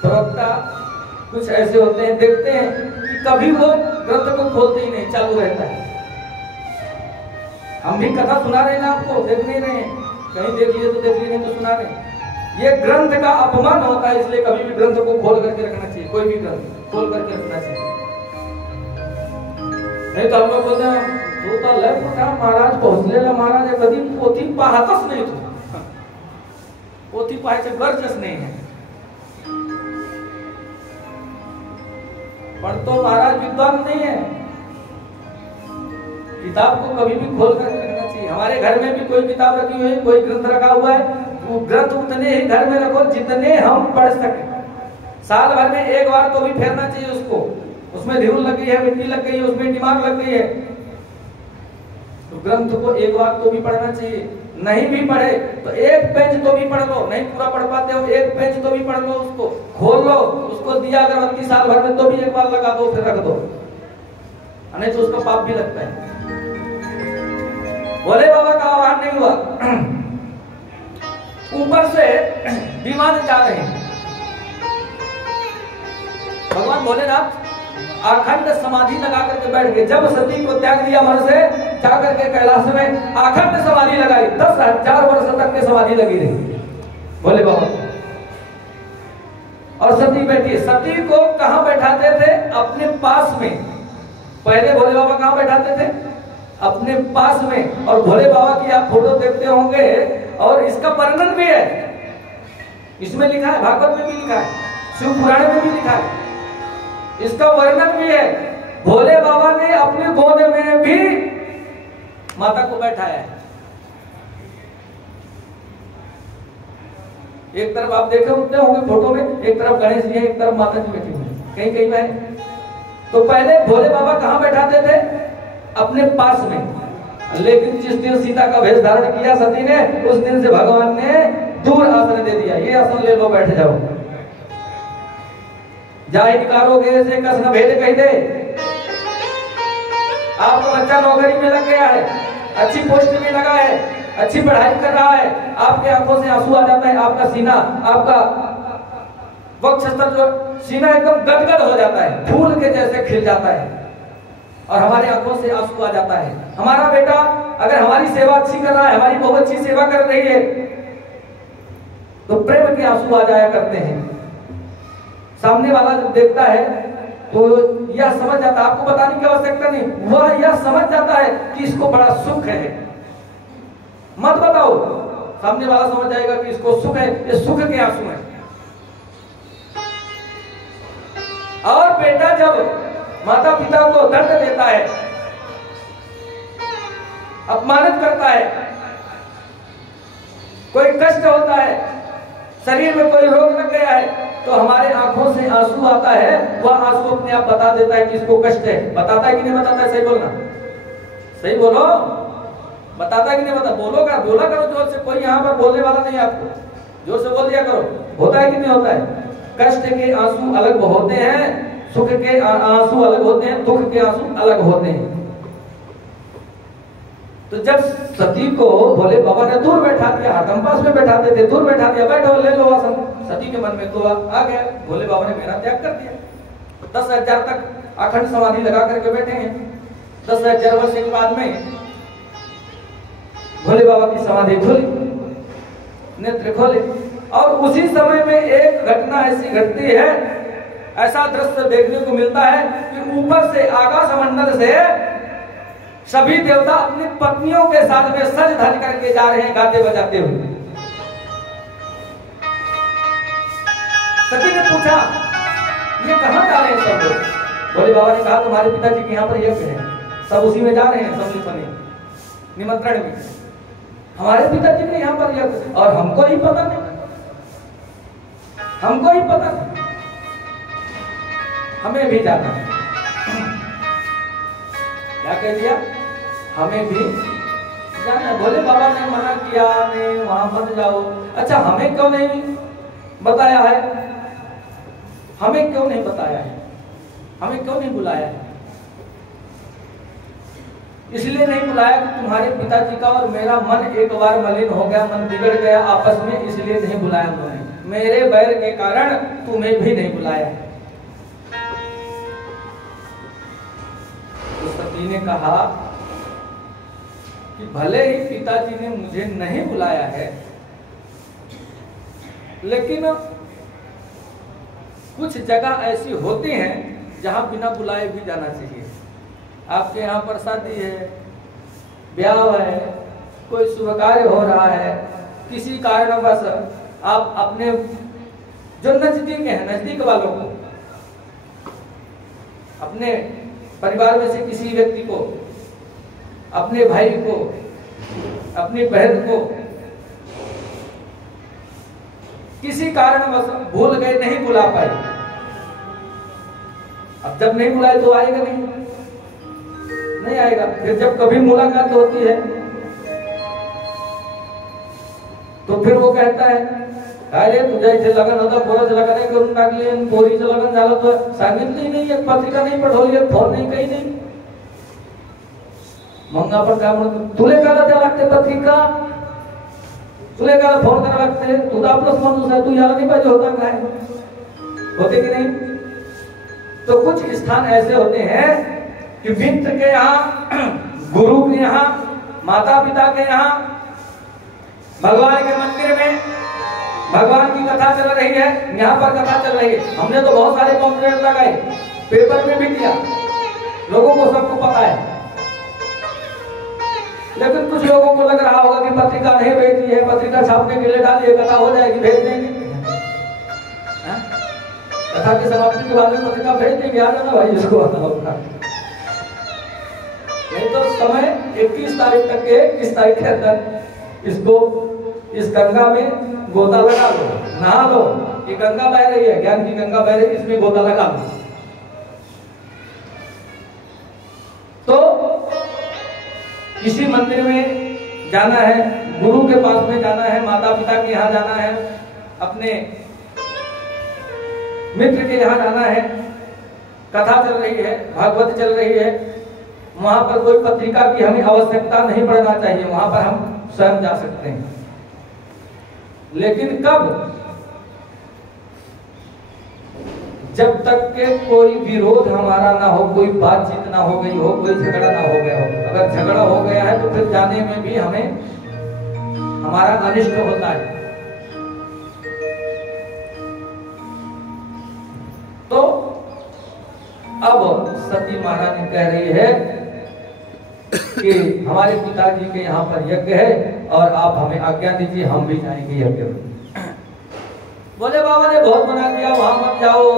प्रवक्ता कुछ ऐसे होते हैं, देखते हैं कि कभी वो ग्रंथ को खोलते ही नहीं, चालू रहता है। हम भी कथा सुना रहे हैं ना आपको, देख नहीं रहे हैं, कहीं देख लिए तो देख लिए, नहीं तो सुना रहे हैं। ये ग्रंथ का अपमान होता है, इसलिए कभी भी ग्रंथ को खोल करके रखना चाहिए, कोई भी ग्रंथ खोल करके रखना चाहिए। नहीं तो हम लोग बोलते हैं महाराज पहुंचलेला महाराज कभी पोथी पाहतच नाही तू, पोथी पाहायचं गरजच नाही है। पर तो महाराज विद्वान नहीं है, किताब को कभी भी खोल करके रखना चाहिए। हमारे घर में भी कोई किताब रखी हुई है, कोई ग्रंथ रखा हुआ है, वो ग्रंथ उतने ही घर में रखो जितने हम पढ़ सके। साल भर में एक बार तो भी फेरना चाहिए उसको, उसमें धूल लग गई है, मिट्टी लग गई है, उसमें दिमाग लग गई है, तो ग्रंथ को एक बार तो भी पढ़ना चाहिए। नहीं भी पढ़े तो एक पेज तो भी पढ़ लो, नहीं पूरा पढ़ पाते हो एक पेज तो भी पढ़ लो, उसको खोल लो, उसको दिया अगरबत्ती साल भर में तो भी एक बार लगा दो, फिर रख दो, नहीं तो उसका पाप भी लगता है। भोले बाबा का आह्वान नहीं हुआ, ऊपर से विमान जा रहे हैं। भगवान भोलेनाथ अखंड समाधि लगा करके बैठ गए। जब सती को त्याग दिया मन से, जाकर के कैलाश में अखंड समाधि लगाई, 10,000 वर्ष तक की समाधि लगी रही भोले बाबा। और सती बैठी, सती को कहां बैठाते थे? अपने पास में। पहले भोले बाबा कहां बैठाते थे? अपने पास में। और भोले बाबा की आप फोटो देखते होंगे, और इसका वर्णन भी है, इसमें लिखा है, भागवत में भी लिखा है, शिव पुराण में भी लिखा है, इसका वर्णन भी है। भोले बाबा ने अपने गोद में भी माता को बैठाया है। एक तरफ आप देखे उठते होंगे फोटो में, एक तरफ गणेश जी है, एक तरफ माता जी बैठी हुई है, कहीं कहीं में। तो पहले भोले बाबा कहां बैठाते थे? अपने पास में। लेकिन जिस दिन सीता का भेष धारण किया सती ने, उस दिन से भगवान ने दूर आसन दे दिया, ये आसन ले लो, बैठ जाओ। जाहि निकारोगे से कस न भेद कह दे। आपका बच्चा नौकरी में लग गया है, अच्छी पोस्ट में लगा है, अच्छी पढ़ाई कर रहा है, आपके आंखों से आंसू आ जाता है, आपका सीना, आपका वक्षस्थल जो सीना एकदम गदगद हो जाता है, फूल के जैसे खिल जाता है, और हमारे आंखों से आंसू आ जाता है। हमारा बेटा अगर हमारी सेवा अच्छी कर रहा है, हमारी बहुत अच्छी सेवा कर रही है, तो प्रेम के आंसू आ जाया करते हैं। सामने वाला जब देखता है तो यह समझ जाता है, आपको बताने की आवश्यकता नहीं, वह यह समझ जाता है कि इसको बड़ा सुख है। मत बताओ, सामने वाला समझ जाएगा कि इसको सुख है, ये सुख के आंसू हैं। और बेटा जब माता पिता को दंड देता है, अपमानित करता है, कोई कष्ट होता है, शरीर में कोई रोग लग गया है, तो हमारे आंखों से आंसू आता है, वह आंसू अपने आप बता देता है कि इसको कष्ट है। बताता है कि नहीं बताता है? सही बोलना, सही बोलो, बताता है कि नहीं बताता? बोला करो जोर से, कोई यहाँ पर बोलने वाला नहीं है आपको, जोर से बोल दिया करो। होता है कि नहीं होता है? कष्ट के आंसू अलग होते हैं, सुख के आंसू अलग होते हैं, दुख के आंसू अलग होते हैं। तो जब सती को भोले बाबा ने दूर बैठा दिया, हरदम पास में बैठाते थे, दूर बैठा दिया, बैठो ले लो आसन, सती के मन में तो आ गया, भोले बाबा ने मेरा त्याग कर दिया। 10,000 तक अखंड समाधि लगा करके बैठे हैं। 10,000 वर्ष के बाद में भोले बाबा की समाधि खुली, नेत्र खोले, और उसी समय में एक घटना ऐसी घटती है, ऐसा दृश्य देखने को मिलता है कि ऊपर से आकाश मंडल से सभी देवता अपनी पत्नियों के साथ में सज धज करके जा रहे हैं, गाते बजाते हुए। सती ने पूछा, ये कहां जा रहे हैं सब लोग? भोले बाबा ने कहा, तुम्हारे पिताजी के यहाँ पर यज्ञ है, सब उसी में जा रहे हैं, सब निमंत्रण में। हमारे पिताजी के यहाँ पर यज्ञ, और हमको ही पता नहीं, हमको ही पता नहीं, हमें भी जाना है। क्या कह दिया? हमें भी जाना। भोले बाबा ने मना किया, नहीं वहां मत जाओ। अच्छा, हमें क्यों नहीं बताया है? हमें क्यों नहीं बताया है? हमें क्यों नहीं बुलाया है? इसलिए नहीं बुलाया कि तुम्हारे पिताजी का और मेरा मन एक बार मलिन हो गया, मन बिगड़ गया आपस में, इसलिए नहीं बुलाया उन्होंने। मेरे बैर के कारण तुम्हें भी नहीं बुलाया। तो सती ने कहा कि भले ही पिताजी ने मुझे नहीं बुलाया है, लेकिन कुछ जगह ऐसी होती हैं जहां बिना बुलाए भी जाना चाहिए। आपके यहाँ पर शादी है, ब्याह है, कोई शुभ कार्य हो रहा है, किसी कारणवश आप अपने जो नजदीक है, नजदीक वालों को, अपने परिवार में से किसी व्यक्ति को, अपने भाई को, अपनी बहन को किसी कारणवश भूल गए, नहीं बुला पाए। अब जब नहीं बुलाए तो आएगा नहीं आएगा। फिर जब कभी मुलाकात होती है तो फिर वो कहता है, अरे तुझ्या इथे लग्न होता, पोराचं लग्न नाही करून टाकले, पोरीचं लग्न झालं तर सांगितलंही नाही, एक पत्रिका नाही पाठवली, एक फोन नाही, काही नाही। मग आपण काय म्हणतो, तुले काला द्या लागते पत्रिका, तुले काला फोन करा लागते, तुझा आपलाच माणूस आहे, तू याला नाही पाहिजे होता काय? होते कि नहीं? तो कुछ स्थान ऐसे होते हैं कि मित्र के यहाँ, गुरु के यहाँ, माता पिता के यहाँ, भगवान के मंदिर में भगवान की कथा चल रही है, यहाँ पर कथा चल रही है। हमने तो बहुत सारे पॉम्पलेट लगाए, पेपर में भी दिया, लोगों को सबको पता है। लेकिन कुछ लोगों को लग रहा होगा कि पत्रिका नहीं भेजी है, पत्रिका छापने के लिए डालिए, कथा हो जाएगी, भेज देंगे। कथा की समाप्ति के बाद में पत्रिका भेज देंगे, आ जाना भाई, जिसको आना होगा। नहीं तो समय 21 तारीख तक के, 21 तारीख के अंदर इसको, इस गंगा में गोता लगा लो, नहा लो। ये गंगा बह रही है, ज्ञान की गंगा बह रही है, इसमें गोता लगा लो। तो किसी मंदिर में जाना है, गुरु के पास में जाना है, माता पिता के यहाँ जाना है, अपने मित्र के यहाँ जाना है, कथा चल रही है, भागवत चल रही है, वहां पर कोई पत्रिका की हमें आवश्यकता नहीं पड़ना चाहिए, वहां पर हम स्वयं जा सकते हैं। लेकिन कब? जब तक के कोई विरोध हमारा ना हो, कोई बातचीत ना हो गई हो, कोई झगड़ा ना हो गया हो। अगर झगड़ा हो गया है तो फिर जाने में भी हमें हमारा अनिष्ट होता है। तो अब सती महारानी कह रही है कि हमारे पिताजी के यहाँ पर यज्ञ है और आप हमें आज्ञा दीजिए, हम भी जाएंगे यज्ञ में। बोले बाबा ने बहुत मना दिया, वहां मत जाओ,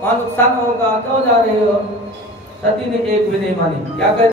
वहां नुकसान होगा, क्यों जा रहे हो? सती ने एक भी नहीं मानी। क्या